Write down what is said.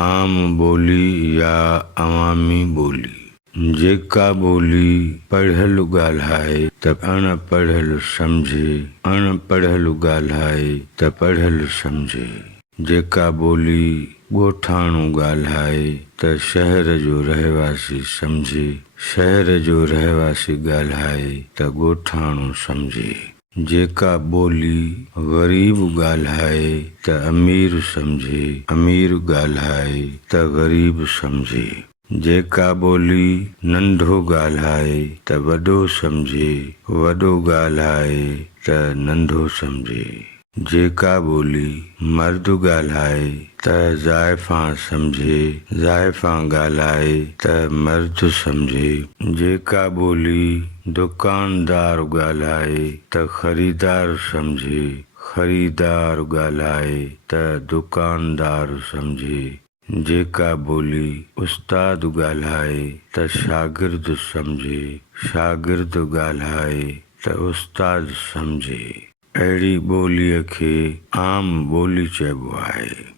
आम बोली या अवामी बोली। जेका बोली पढ़ियलु ॻाल्हाए त अणपढ़ियलु सम्झे, अणपढ़ियलु ॻाल्हाए त पढ़ियलु सम्झे। जेका बोली ॻोठाणो ॻाल्हाए त शहर जो रहवासी सम्झे, शहर जो रहवासी ॻाल्हाए त ॻोठाणो सम्झे। जेका बोली ग़रीब ॻाल्हाए त अमीर सम्झे, अमीर ॻाल्हाए त ग़रीब सम्झे। जेका बोली नंढो ॻाल्हाए त वॾो सम्झे, वॾो ॻाल्हाए त नंढो सम्झे। जेका बोली मर्द ॻाल्हाए त ज़ाइफ़ां सम्झे, ज़ाइफ़ां ॻाल्हाए त मर्द सम्झे। जेका बोली दुकानदार ॻाल्हाए त ख़रीदार सम्झे, ख़रीदार ॻाल्हाए त दुकानदार सम्झे। जेका बोली उस्ताद ॻाल्हाए त शागिर्द सम्झे, शागिर्द ॻाल्हाए त उस्ताद सम्झे। अहिड़ी ॿोलीअ खे आम ॿोली चइबो आहे।